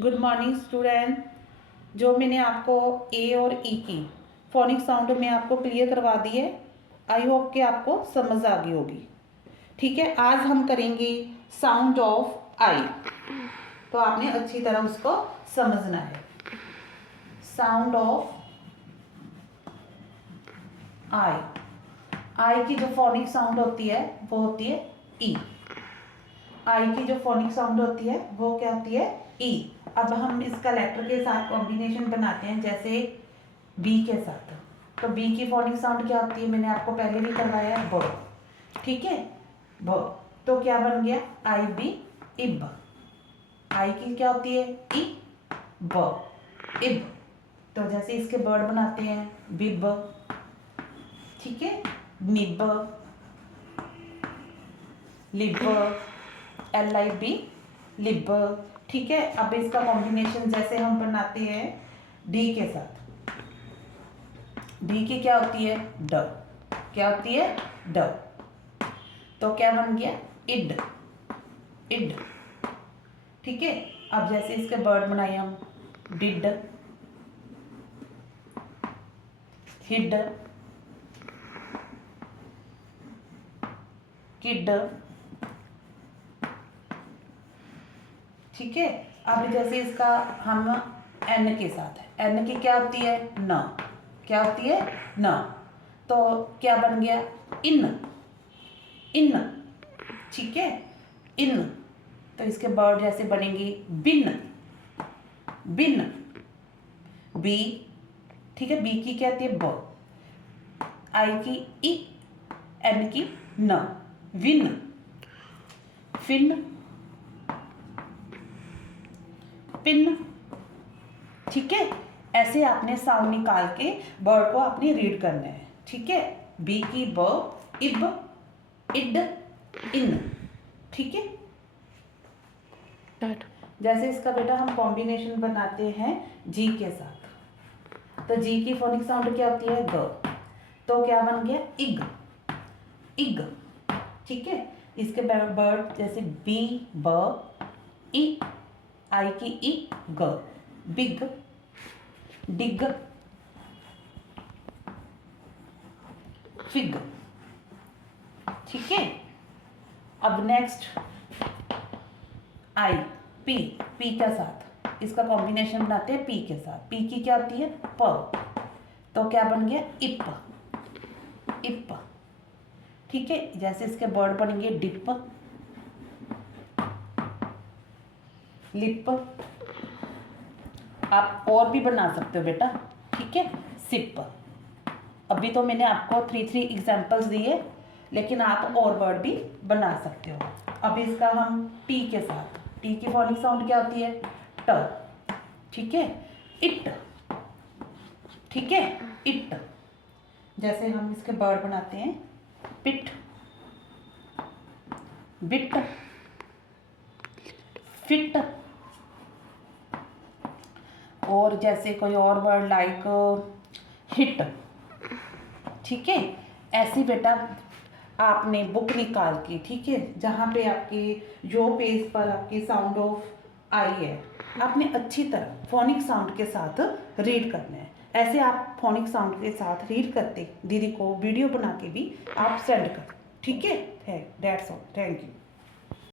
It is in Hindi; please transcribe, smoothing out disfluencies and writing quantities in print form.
Good morning student. जो मैंने आपको ए और ई की फोनिक साउंड में आपको क्लियर करवा दी है, आई होप कि आपको समझ आ गई होगी। ठीक है, आज हम करेंगे साउंड ऑफ आई, तो आपने अच्छी तरह उसको समझना है। साउंड ऑफ आई, आई की जो फोनिक साउंड होती है वो होती है ई। आई की जो फोनिक साउंड होती है वो क्या होती है? ई। अब हम इसका लेटर के साथ कॉम्बिनेशन बनाते हैं, जैसे बी के साथ। तो बी की फोनिक साउंड क्या होती है? मैंने आपको पहले भी करवाया है, ब। ठीक है, ब। तो क्या बन गया? आई बी इब। आई की क्या होती है? ई, ब, इब। तो जैसे इसके वर्ड बनाते हैं, बिब, ठीक है, निब, लिब, LIB, लिब। ठीक है, अब इसका कॉम्बिनेशन जैसे हम बनाते हैं डी के साथ। डी की क्या होती है? ड। क्या होती है? ड। तो क्या बन गया? Ed, ed. ठीक है, अब जैसे इसके वर्ड बनाए हम, डिड, हिड, किड। ठीक है, अब जैसे इसका हम एन के साथ है, एन की क्या होती है? न। क्या होती है? न। तो क्या बन गया? इन, इन। ठीक है, इन। तो इसके वर्ड जैसे बनेंगे बिन, बिन, बी। ठीक है, बी की क्या होती है? ब। आई की ई, एन की न, विन, फिन, पिन। ठीक है, ऐसे आपने साउंड निकाल के वर्ड को आपने रीड करना है। ठीक है, बी की ब, इब, इड, इन। ठीक है, जैसे इसका बेटा हम कॉम्बिनेशन बनाते हैं जी के साथ। तो जी की फोनिक साउंड क्या होती है? ग। तो क्या बन गया? इग, इग। ठीक है, इसके वर्ड जैसे बी, ब, ई, आई की ई, ग, बिग, डिग, फिग। ठीक है, अब नेक्स्ट आई, पी, पी के साथ इसका कॉम्बिनेशन बनाते हैं पी के साथ। पी की क्या होती है? प। तो क्या बन गया? इप, इप। ठीक है, जैसे इसके वर्ड बनेंगे डिप, लिप। आप और भी बना सकते हो बेटा। ठीक है, सिप। अभी तो मैंने आपको 3 एग्जाम्पल्स दिए, लेकिन आप और वर्ड भी बना सकते हो। अब इसका हम टी के साथ, टी की फोनिक साउंड क्या होती है? ट। ठीक है, इट। ठीक है, इट। जैसे हम इसके वर्ड बनाते हैं पिट, बिट, फिट। और जैसे कोई और वर्ड लाइक हिट। ठीक है, ऐसी बेटा आपने बुक निकाल के, ठीक है, जहाँ पे आपके जो पेज पर आपकी साउंड ऑफ आई है, आपने अच्छी तरह फोनिक साउंड के साथ रीड करना है। ऐसे आप फोनिक साउंड के साथ रीड करते दीदी को वीडियो बना के भी आप सेंड कर। ठीक है, दैट्स ऑल, थैंक यू।